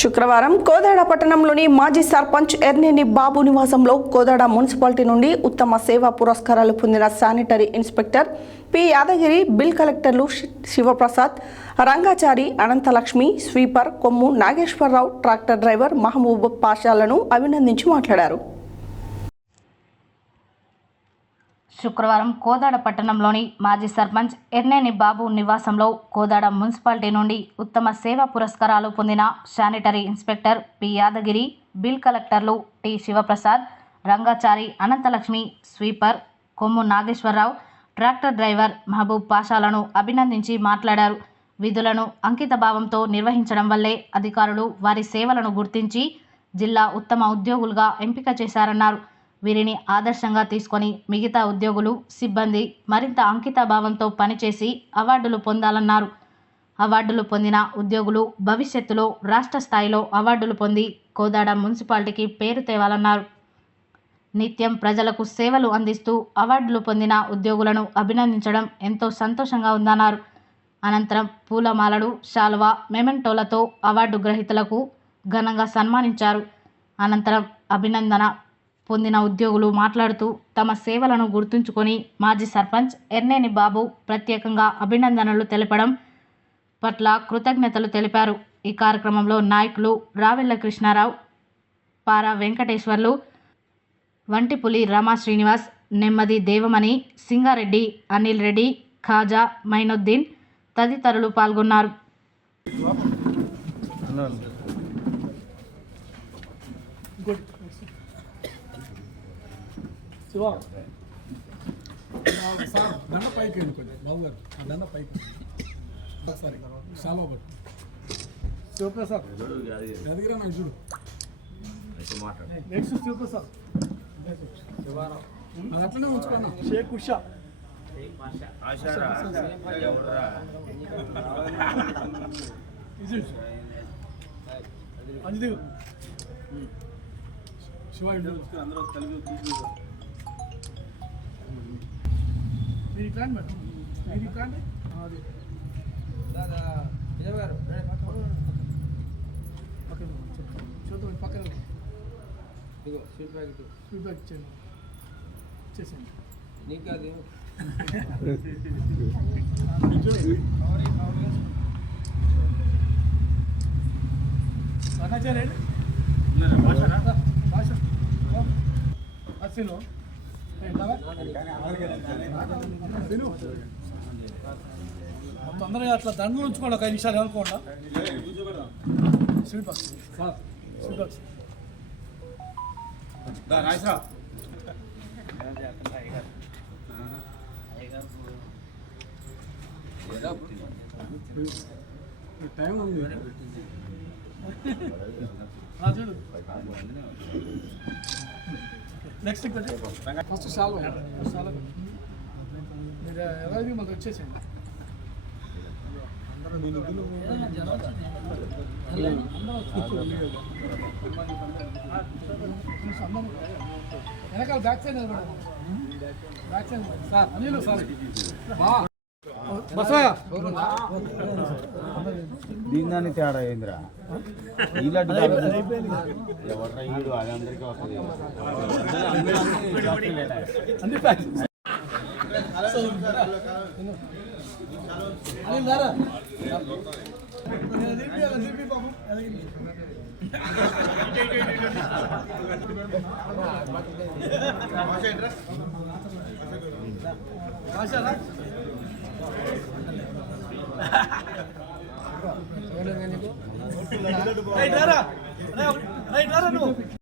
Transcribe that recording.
శుక్రవారం కోదాడ పట్టణంలోని మాజీ సర్పంచ్ ఎర్నేని బాబు నివాసంలో కోదాడ మున్సిపాలిటీ నుండి ఉత్తమ సేవా పురస్కారాలు పొందిన sanitary inspector P Yadagiri, bill కలెక్టర్లు శివప్రసాద్, రంగాచారి, అనంతలక్ష్మి, స్వీపర్ కొమ్ము నాగేశ్వరరావు, ట్రాక్టర్ డ్రైవర్ మహబూబ్ పాషాలను అభినందించి మాట్లాడారు. శుక్రవారం కోదాడ పట్టణంలోని మాజీ సర్పంచ్ ఎర్నేని బాబు నివాసంలో కోదాడ మున్సిపాలిటీ నుండి ఉత్తమ సేవా పురస్కారాలు పొందిన sanitary inspector P Yadagiri, bill కలెక్టర్లు టి శివప్రసాద్, రంగాచారి, అనంతలక్ష్మి, స్వీపర్ కొమ్ము నాగేశ్వరరావు, ట్రాక్టర్ డ్రైవర్ మహబూబ్ పాషాలను అభినందించి మాట్లాడారు. విధులను అంకితభావంతో నిర్వహించడం వల్లే అధికారులు వారి సేవలను గుర్తించి జిల్లా ఉత్తమ ఉద్యోగులుగా ఎంపిక చేశారన్నారు. వీరిని ఆదర్శంగా తీసుకొని మిగతా ఉద్యోగులు, సిబ్బంది మరింత అంకితభావంతో పనిచేసి అవార్డులు పొందాలన్నారు. అవార్డులు పొందిన ఉద్యోగులు భవిష్యత్తులో రాష్ట్ర స్థాయిలో అవార్డులు పొంది కోదాడ మున్సిపాలిటీకి పేరు తేవాలన్నారు. నిత్యం ప్రజలకు సేవలు అందిస్తూ అవార్డులు పొందిన ఉద్యోగులను అభినందించడం ఎంతో సంతోషంగా ఉందన్నారు. అనంతరం పూలమాలలు, శాలువా, మెమెంటోలతో అవార్డు గ్రహీతలకు ఘనంగా సన్మానించారు. అనంతరం అభినందన పొందిన ఉద్యోగులు మాట్లాడుతూ తమ సేవలను గుర్తుంచుకొని మాజీ సర్పంచ్ ఎర్నేని బాబు ప్రత్యేకంగా అభినందనలు తెలపడం పట్ల కృతజ్ఞతలు తెలిపారు. ఈ కార్యక్రమంలో నాయకులు రావెళ్ల కృష్ణారావు, పారా వెంకటేశ్వర్లు, వంటిపులి రమా శ్రీనివాస్, నెమ్మది దేవమణి, సింగారెడ్డి, అనిల్ రెడ్డి, ఖాజా, మైనుద్దీన్ తదితరులు పాల్గొన్నారు. సార్ దండ పైకి వెళ్ళిపోయింది బాబు గారు, ఆ దండ పైకి సరే చాలా బట్టి శివప్రసాద్ ఎదిగిరా నాకు చూడు. నెక్స్ట్ శివప్రసాద్ అది అట్లనే ఉంచుకున్నా. షేక్ ఉషా, అంజదేవ్, శివ అందరూ కలిపి మీరు ఇట్లా మేడం, మీరు ఇట్లా అది చూద్దాం పక్కన స్వీట్ బ్యాగ్ ఇచ్చేయండి, ఇచ్చేసేయండి. నీకు అది అసలు తొందరగా అట్లా దండలు ఉంచుకోండి, ఒక 5 నిమిషాలు అనుకోండి. Sweet box, sweet box time ఉంది చూడు. నెక్స్ట్ ఫస్ట్ సాల్వ్ మీరు ఎవరికి మళ్ళీ వచ్చేసేయండి. వెనకాల back side back side sir Anil sir దీన్ని తేడా ఏంద్రా ఇలాంటి ఎవరు అది అందరికీ వస్తుంది. రైట్ రా నువ్వు.